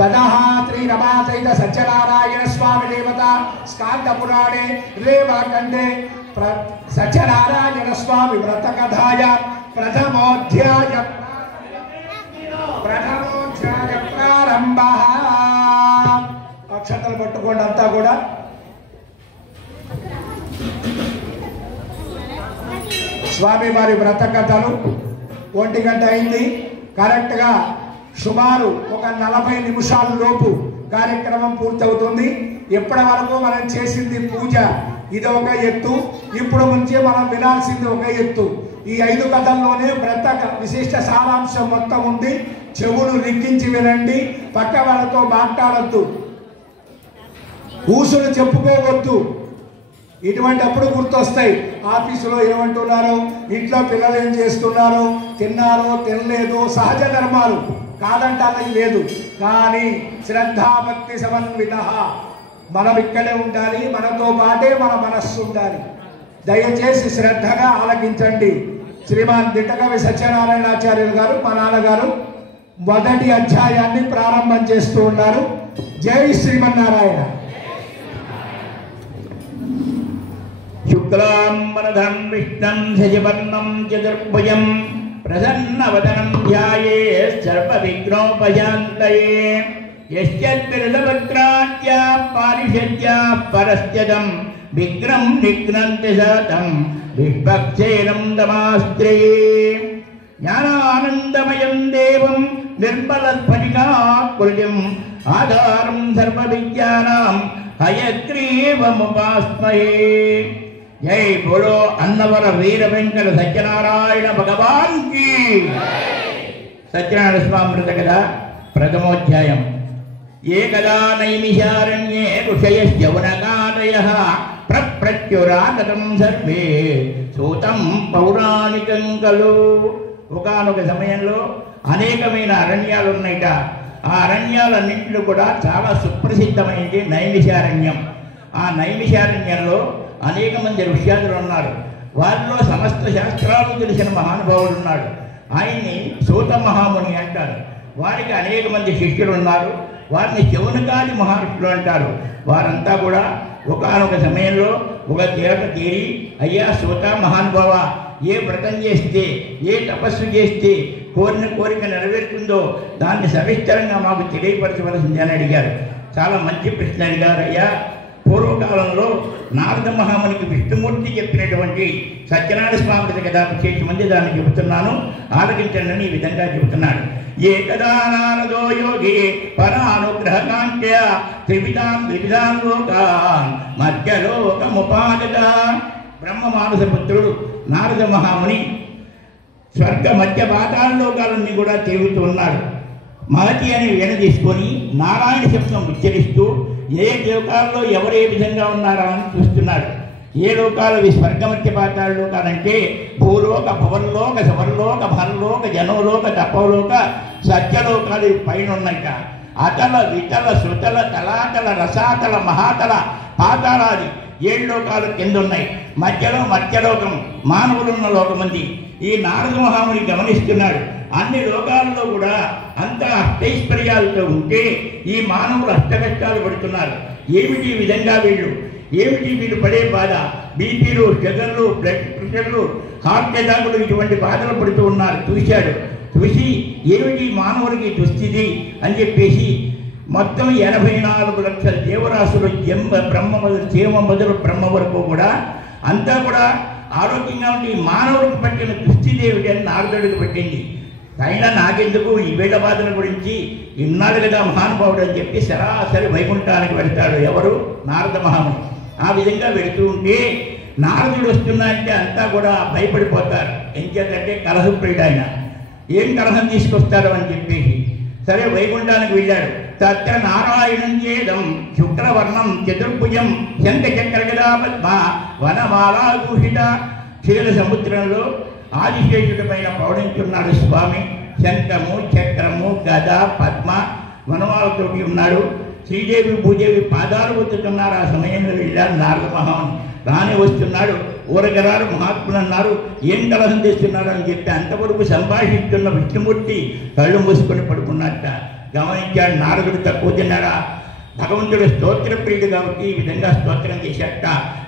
ततः श्री रमासहित सत्यनारायण स्वामी देवता स्कांद पुराणे रेवकंडे सत्यनारायण स्वामी व्रत कथाया प्रथमोध्याय प्रारंभ अक्षतल पट्टुकोंडि अंता कूडा स्वामी वारी व्रत कथलु 1 गंట అయింది కరెక్ట్ గా సుమారు ఒక 40 నిమిషాల లోపు కార్యక్రమం పూర్తవుతుంది. ఇప్పటి వరకు మనం చేసింది పూజ ఇది ఒక ఎత్తు. ఇప్పుడు నుంచి మనం వినాల్సింది ఒక ఎత్తు. ఈ 5 కథల్లోనే వ్రత విశిష్ట సారాంశం మొత్తం ఉంది. చెవులు రిక్కించి వినండి. పక్క వాళ్ళతో మాట్లాడొద్దు, ఊసులు చెప్పుకోవద్దు. ఇటువంటి అప్పుడు గుర్తొస్తాయి. ఆఫీసులో ఏమంటున్నారు, ఇంట్లో పిల్లలు ఏం చేస్తున్నారు, తిన్నారో తినలేదు, సహజ ధర్మాలు కాదంటానికి లేదు. కానీ శ్రద్ధాభక్తి సమన్విత మనం ఇక్కడే ఉండాలి, మనతో పాటే మన మనస్సు ఉండాలి. దయచేసి శ్రద్ధగా ఆలకించండి. శ్రీమాన్ దిట్టకవి సత్యనారాయణాచార్యులు గారు మా నాన్నగారు మొదటి అధ్యాయాన్ని ప్రారంభం చేస్తూ ఉన్నారు. జై శ్రీమన్నారాయణ. शुक्लांबरधरं विष्णुं शशिवर्णं चतुर्भुजं प्रसन्नवदनं ध्यायेत् सर्वविघ्नोपशान्तये यस्यद्विरलवक्त्राद्या पारिषद्या परस्त्यदं विघ्नं निघ्नन्ति सतं विष्पक्षेणं नमास्त्रये ज्ञानानन्दमयं देवं निर्मलस्फटिकाकृतिम् आधारं सर्वविद्यानां हयग्रीवमुपास्महे. जय बोलो अन्नवर वीर वेंकट सत्यनारायण भगवान की. सत्यनारायण स्वामी व्रत कथा प्रथमोध्यायम्. एकदा नैमिषारण्ये ऋषयश्यवनगादयः प्रत्युरागतं सर्वे सूतं पौराणिकं खलु. ఒకనొక సమయంలో అనేకమైన అరణ్యాలు ఉన్నాయిట. ఆ అరణ్యాలన్నింటిలో కూడా చాలా సుప్రసిద్ధమైనది నైమిషారణ్యం. ఆ నైమిషారణ్యంలో అనేక మంది ఋష్యాదులు ఉన్నారు. వారిలో సమస్త శాస్త్రాలు తెలిసిన మహానుభావుడు ఉన్నాడు. ఆయన్ని సూత మహాముని అంటారు. వారికి అనేక మంది శిష్యులు ఉన్నారు. వారిని శౌనకాది మహర్షులు అంటారు. వారంతా కూడా ఒకనొక సమయంలో ఒక తీరక తీరి, అయ్యా సూత మహానుభావ, ఏ వ్రతం చేస్తే ఏ తపస్సు చేస్తే కోరిన కోరిక నెరవేరుతుందో దాన్ని సవిస్తరంగా మాకు తెలియపరచవలసింది అని అడిగారు. చాలా మంచి ప్రశ్న అడిగారు. అయ్యా, పూర్వకాలంలో నారద మహామునికి విష్ణుమూర్తి చెప్పినటువంటి సత్యనారాయణ స్వామి వ్రత కథ విశేషమంది దాన్ని చెబుతున్నాను, ఆలకించండి అని ఈ విధంగా చెబుతున్నాడు. ఏకదా నారదో యోగి పరానుగ్రహకాంక్ష త్రివిధాన్ వివిధాన్ లోకాన్ మధ్యలోకముపాగత. బ్రహ్మ మానస పుత్రుడు నారద మహాముని స్వర్గ మధ్య పాతాళ లోకాలన్నీ కూడా తిరుగుతూ ఉన్నాడు. మహతి అనే వీణ తీసుకొని నారాయణ శబ్దం ఉచ్చరిస్తూ ఏ లోకాల్లో ఎవరు ఏ విధంగా ఉన్నారా అని చూస్తున్నాడు. ఏ లోకాలు స్వర్గమధ్య పాతాళ లోకాలంటే భూలోక, భువర్లోక, శవర్లోక, భరలోక, జనోలోక, తపోలోక, సత్యలోకాలు పైన ఉన్నాయిట. అతల, వితల, శృతల, తలాతల, రసాతల, మహాతల, పాతాళాది 7 లోకాలు కింద ఉన్నాయి. మధ్యలో మధ్యలోకం, మానవులున్న లోకమంది. ఈ నారద మహాముని గమనిస్తున్నాడు. అన్ని లోకాలలో కూడా అంత అష్టైశ్వర్యాలతో ఉంటే ఈ మానవులు అష్టకష్టాలు పడుతున్నారు. ఏమిటి ఈ విధంగా ఏమిటి వీళ్ళు పడే బాధ? బీపీలు, షుగర్లు, బ్లడ్ ప్రెషర్లు, హార్ట్ అటాకులు ఇటువంటి బాధలు పడుతూ ఉన్నారు. చూసి ఏమిటి మానవుడికి దుస్థితి అని చెప్పేసి మొత్తం 84 లక్షల జీవరాశులు బ్రహ్మ మొదలు చీమ మొదలు బ్రహ్మ వరకు కూడా అంతా కూడా ఆరోగ్యంగా ఉండి మానవుడికి పట్టిన దుస్థితి ఏమిటి అని నారదుడికి పెట్టింది. అయినా నాకెందుకు ఈ వేళ బాధల గురించి, ఇన్నాడు కదా మహానుభావుడు అని చెప్పి సరాసరి వైకుంఠానికి వెళ్తాడు. ఎవరు? నారద మహాముని. ఆ విధంగా వెళుతూ ఉంటే నారదుడు వస్తున్నాయంటే అంతా కూడా భయపడిపోతారు. ఎంచేతంటే కలహప్రియుడు ఆయన. ఏం కలహం తీసుకొస్తాడు అని చెప్పేసి సరే వైకుంఠానికి వెళ్ళాడు. తత్ర నారాయణం చేదం శుక్రవర్ణం చతుర్భుజం శంఖ చక్ర గదా పద్మ వనమాలాభూషిత. క్షీర సముద్రంలో ఆదిశేషుడి పైన పౌడించున్నాడు స్వామి. శంఖము, చక్రము, గద, పద్మ, వనమాలతోటి ఉన్నాడు. శ్రీదేవి భూదేవి పాదాలు పొత్తుతున్నారు. ఆ సమయంలో వెళ్ళాడు నారద మహాముని. రాని వస్తున్నాడు. ఊరగరారు మహాత్ములు అన్నారు, ఏం కలహం చేస్తున్నారు అని చెప్పి అంతవరకు సంభాషిస్తున్న విష్ణుమూర్తి కళ్ళు మూసుకొని పడుకున్నట్ట. గమనించాడు. నారదుడు తక్కువ తిన్నాడా? భగవంతుడు స్తోత్ర ప్రియుడు కాబట్టి ఈ విధంగా స్తోత్రం చేశాట.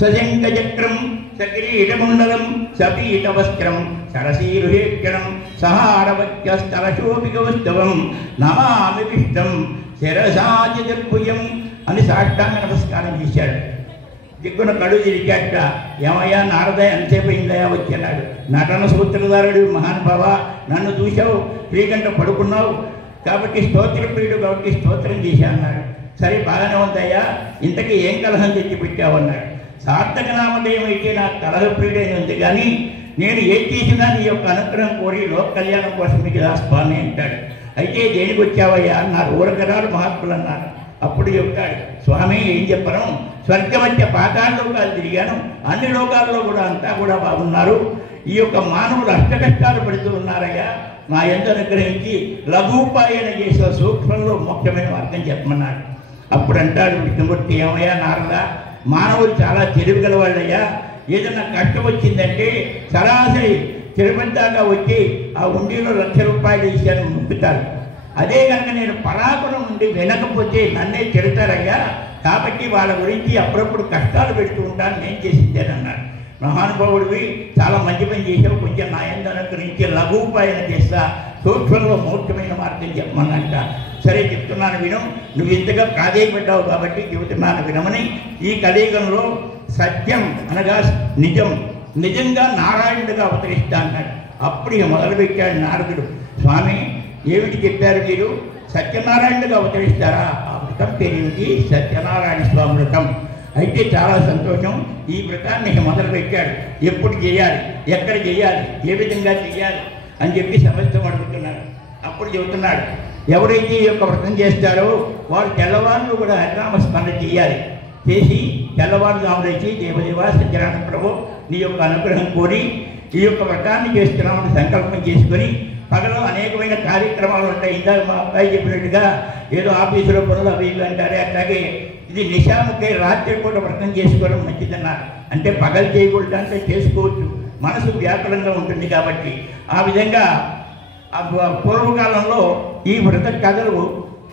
సశంక చక్రం సకిరీటమండలం సపీత వస్త్రం సరసీరుహేక్షణం సహారవత్యస్తరశోభికౌస్తవం నమామి విష్ణం శిరసాచతుర్భుజం అని సాష్టాంగ నమస్కారం చేశాడు. దిక్కున కడు తిరిగాట. ఏమయ్యా నారద ఎంతసేపు అయిందయా వచ్చాడు. నటన సూత్రధారుడు మహానుభావ, నన్ను చూశావు, శ్రీకంఠ పడుకున్నావు కాబట్టి స్తోత్ర ప్రియుడు కాబట్టి స్తోత్రం చేశా అన్నాడు. సరే బాగానే ఉందయ్యా, ఇంతకీ ఏం కలహం తెచ్చిపెట్టావు అన్నాడు. సార్థక నామధేయం అయితే నాకు కలహప్రియుడైన ఉంది, కానీ నేను ఏం చేసినా నీ యొక్క అనుగ్రహం కోరి లోక కళ్యాణం కోసం మీకు దాస్పాన్ని అంటాడు. అయితే దేనికి వచ్చావయ్యా అన్నారు. ఊరకరాలు మహాత్ములు అన్నారు. అప్పుడు చెప్తాడు, స్వామి ఏం చెప్పను, స్వర్గమధ్య పాతాళ లోకాలు తిరిగాను, అన్ని లోకాల్లో కూడా అంతా కూడా బాగున్నారు. ఈ యొక్క మానవులు అష్టకష్టాలు పడుతూ ఉన్నారయ్యా, మా యందు అనుగ్రహించి లఘూపాయన చేసే సూక్ష్మంలో ముఖ్యమైన మార్గం చెప్పమన్నాడు. అప్పుడు అంటాడు విష్ణుమూర్తి, ఏమయ్యా నారద, మానవులు చాలా తెలివి గలవాళ్ళయ్యా, ఏదైనా కష్టం వచ్చిందంటే సరాసరి తిరుపతి దాకా వచ్చి ఆ ఉండిలో 1,00,000 రూపాయలు ఇచ్చాను ముప్పుతారు. అదే కనుక నేను పరాకురం ఉండి వినకపోతే నన్నే తిడతారయ్యా, కాబట్టి వాళ్ళ గురించి అప్పుడప్పుడు కష్టాలు పెడుతూ ఉంటాను, నేను చేసిందేనన్నాడు. మహానుభావుడివి, చాలా మంచి పని చేసావు, కొంచెం నా యందు అనుగ్రహించి లఘూపాయన చేస్తా, సూక్ష్మంలో ముఖ్యమైన మార్గం చెప్పమన్నట్ట. సరే చెప్తున్నాను విను, నువ్వు ఇంతగా ప్రాధేయపడ్డావు కాబట్టి చెబుతున్నాను వినమని. ఈ కలియుగంలో సత్యం అనగా నిజం, నిజంగా నారాయణుడిగా అవతరిస్తా అన్నాడు. అప్పుడు ఇక మొదలుపెట్టాడు నారదుడు, స్వామి ఏమిటి చెప్పారు మీరు, సత్యనారాయణుడిగా అవతరిస్తారా? ఆ వ్రతం పేరేమిటి? సత్యనారాయణ స్వామి వ్రతం. అయితే చాలా సంతోషం. ఈ వ్రతాన్ని మొదలుపెట్టాడు. ఎప్పుడు చేయాలి, ఎక్కడ చేయాలి, ఏ విధంగా చేయాలి అని చెప్పి సమస్తం అడుగుతున్నాడు. అప్పుడు చెబుతున్నాడు, ఎవరైతే ఈ యొక్క వ్రతం చేస్తారో వారు తెల్లవారులు కూడా హరినామస్మరణ చేయాలి. చేసి తెల్లవారుజాము లేచి దేవదేవ సత్యనారాయణ ప్రభు నీ యొక్క అనుగ్రహం కోరి ఈ యొక్క వ్రతాన్ని చేస్తున్నామని సంకల్పం చేసుకొని పగలో అనేకమైన కార్యక్రమాలు ఉంటాయి. ఇందాక మా అబ్బాయి చెప్పినట్టుగా ఏదో ఆఫీసులో పనులు అవి ఇవి అంటారే, అట్లాగే ఇది నిశాముకే రాత్రి పూట వ్రతం చేసుకోవడం మంచిదన్నారు. అంటే పగలు చేయకూడదు అంటే చేసుకోవచ్చు, మనసు వ్యాకులంగా ఉంటుంది కాబట్టి. ఆ విధంగా పూర్వకాలంలో ఈ వ్రత కథలు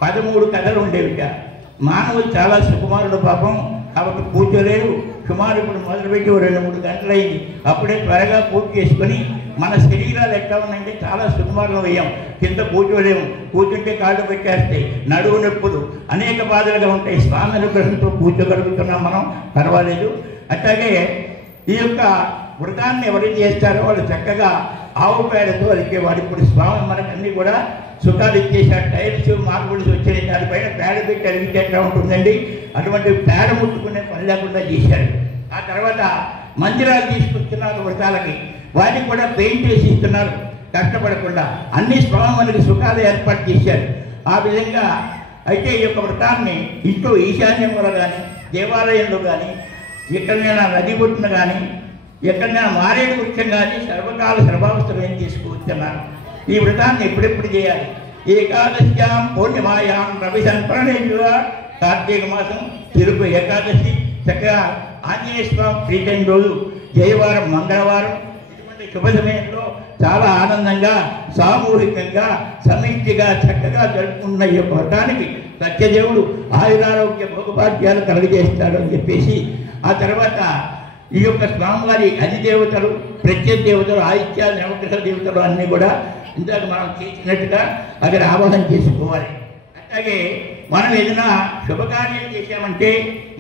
13 కథలు ఉండేవిట. మానవులు చాలా సుకుమారుడు పాపం, కాబట్టి కూర్చోలేరు. సుమారు ఇప్పుడు మొదలుపెట్టి 2-3 గంటలైంది. అప్పుడే త్వరగా పూర్తి చేసుకొని మన శరీరాలు ఎట్లా ఉన్నాయంటే చాలా సుకుమారులు అయ్యాం. కింద కూర్చోలేము, కూర్చుంటే కాళ్ళు పెట్టేస్తాయి, నడువు నొప్పులు అనేక బాధలుగా ఉంటాయి. స్వామి అనుగ్రహంతో కూర్చోగలుగుతున్నాం మనం, పర్వాలేదు. అట్లాగే ఈ యొక్క వ్రతాన్ని ఎవరైతే చేస్తారో వాళ్ళు చక్కగా ఆవు పేడతో అలికేవాడు. ఇప్పుడు స్వామి మనకన్నీ కూడా సుఖాలు ఇచ్చేసాడు. టైల్స్ మార్పులు వచ్చాయి, దానిపైన పేడ పెట్టి అలిగితే ఎట్లా ఉంటుందండి, అటువంటి పేడ ముట్టుకునే పని లేకుండా చేశాడు. ఆ తర్వాత మందిరాలు తీసుకొస్తున్నారు వ్రతాలకి, వాటికి కూడా పెయింట్ వేసి ఇస్తున్నారు కష్టపడకుండా. అన్ని స్వామి మనకి సుఖాలు ఏర్పాటు చేశారు. ఆ విధంగా అయితే ఈ యొక్క వ్రతాన్ని ఇంట్లో ఈశాన్యంలో కానీ, దేవాలయంలో కానీ, ఎక్కడైనా నది ఒడ్డున కానీ, ఎక్కడైనా మారేడు వృక్షం కానీ సర్వకాల సర్వావస్థలు తీసుకువస్తున్నారు. ఈ వ్రతాన్ని ఎప్పుడెప్పుడు చేయాలి? ఏకాదశ్యాం పౌర్ణమాయాం రవి సంప్రణేయుగా కార్తీక మాసం తిరుగు ఏకాదశి, చక్కగా ఆంజనేయ స్వామి ప్రీతైన రోజు, జయవారం మంగళవారం, ఇటువంటి శుభ సమయంలో చాలా ఆనందంగా సామూహికంగా సమిష్టిగా చక్కగా జరుపుకున్న ఈ వ్రతానికి సత్యదేవుడు ఆయురారోగ్య భోగభాగ్యాలు కలుగజేస్తాడు అని చెప్పేసి, ఆ తర్వాత ఈ యొక్క స్వామివారి అధిదేవతలు, ప్రత్యేక దేవతలు, ఆదిత్య నవగ్రహ దేవతలు అన్నీ కూడా ఇందాక మనం చేసినట్టుగా అక్కడ ఆవాహన చేసుకోవాలి. అట్లాగే మనం ఏదైనా శుభకార్యం చేశామంటే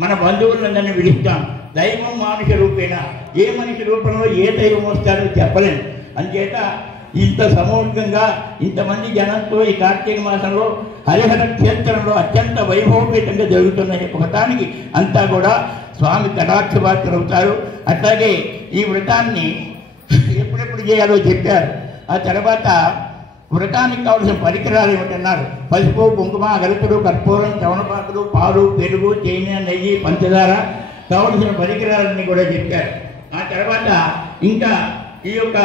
మన బంధువులందరినీ విడిస్తాం. దైవం మానుష రూపేణ, ఏ మనిషి రూపంలో ఏ దైవం వస్తాడో చెప్పలేము. అంచేత ఇంత సమూహంగా ఇంతమంది జనంతో ఈ కార్తీక మాసంలో హరిహర క్షేత్రంలో అత్యంత వైభవపేతంగా జరుగుతున్న ఈ వ్రతానికి అంతా కూడా స్వామి కటాక్షపాత్రులు అవుతారు. అట్లాగే ఈ వ్రతాన్ని ఎప్పుడెప్పుడు చేయాలో చెప్పారు. ఆ తర్వాత వ్రతానికి కావలసిన పరికరాలు ఏమిటన్నారు? పసుపు, కుంకుమ, అగరత్తులు, కర్పూరం, చవనపాకులు, పాలు, పెరుగు, తేనె, నెయ్యి, పంచదార కావలసిన పరికరాలన్నీ కూడా చెప్పారు. ఆ తర్వాత ఇంకా ఈ యొక్క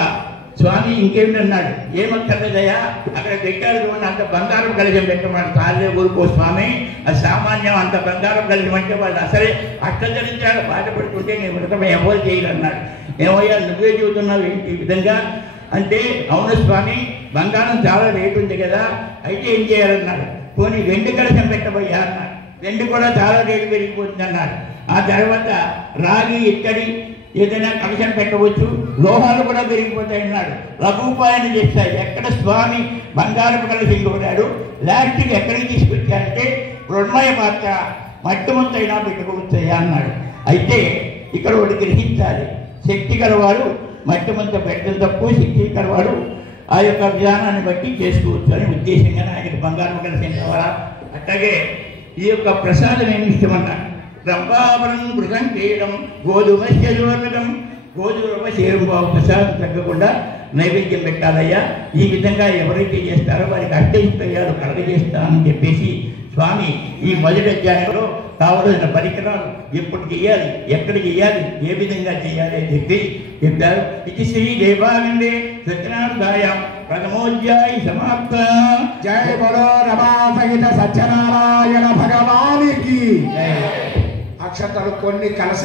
స్వామి ఇంకేమిటన్నాడు, ఏమక్కర్లేదయ్యా అక్కడ పెట్టారు చూడండి, అంత బంగారం కలిసి పెట్టమన్నాడు. తాళ్ళే ఊరుకో స్వామి, అది సామాన్యం, అంత బంగారం కలిసి అంటే వాళ్ళు అసలే అష్టదరిద్రాలు బాధపడుతుంటే నేను వ్రతం ఎవరు చేయాలన్నాడు. ఏమయ్యా నువ్వే చెబుతున్నావు ఈ విధంగా అంటే, అవును స్వామి బంగారం చాలా రేటు ఉంది కదా, అయితే ఏం చేయాలన్నాడు. పోనీ వెండి కలశం పెట్టబోయా అన్నారు. వెండి కూడా చాలా రేటు పెరిగిపోతుంది అన్నారు. ఆ తర్వాత రాగి ఇత్తడి ఏదైనా కలశం పెట్టవచ్చు, లోహాలు కూడా పెరిగిపోతాయి అన్నాడు. లఘుపాయన చేస్తాయి. ఎక్కడ స్వామి బంగారపు కలశం కోరాడు, లాస్ట్కి ఎక్కడికి తీసుకొచ్చారంటే మృణ్మయ పాత్ర మట్టి ముంతైనా పెట్టుకోవచ్చయ్యా అన్నాడు. అయితే ఇక్కడ ఒకటి గ్రహించాలి, శక్తి గలవాడు మట్టి ముంత పెట్టడం తప్పు, శక్తి గలవాడు ఆ యొక్క విధానాన్ని బట్టి చేసుకోవచ్చు అని ఉద్దేశంగా ఆయనకి బంగారపు కలశం కావాలా. అట్లాగే ఈ యొక్క ప్రసాదం ఏమి ఇష్టమన్నారు. రంపావరం కృతం చేయడం గోధుమస్యజోర్ణకం, గోధుమ చేరుబాబు ప్రసాదం తగ్గకుండా నైవేద్యం పెట్టాలయ్యా. ఈ విధంగా ఎవరైతే చేస్తారో వారికి అష్టైశ్వర్యాలు కలగజేస్తానని చెప్పేసి స్వామి ఈ మొదటి అధ్యాయంలో కావలసిన పరికరాలు ఎప్పుడు చేయాలి, ఎక్కడ చేయాలి, ఏ విధంగా చేయాలి అని చెప్పి చెప్పారు. ఇది శ్రీ దేవానందే సత్యనారాయణ ప్రథమోధ్యాయ సమాప్త. జయ బలో రమా సహిత సత్యనారాయణ భగవానికి. అక్షతలు కొన్ని కలస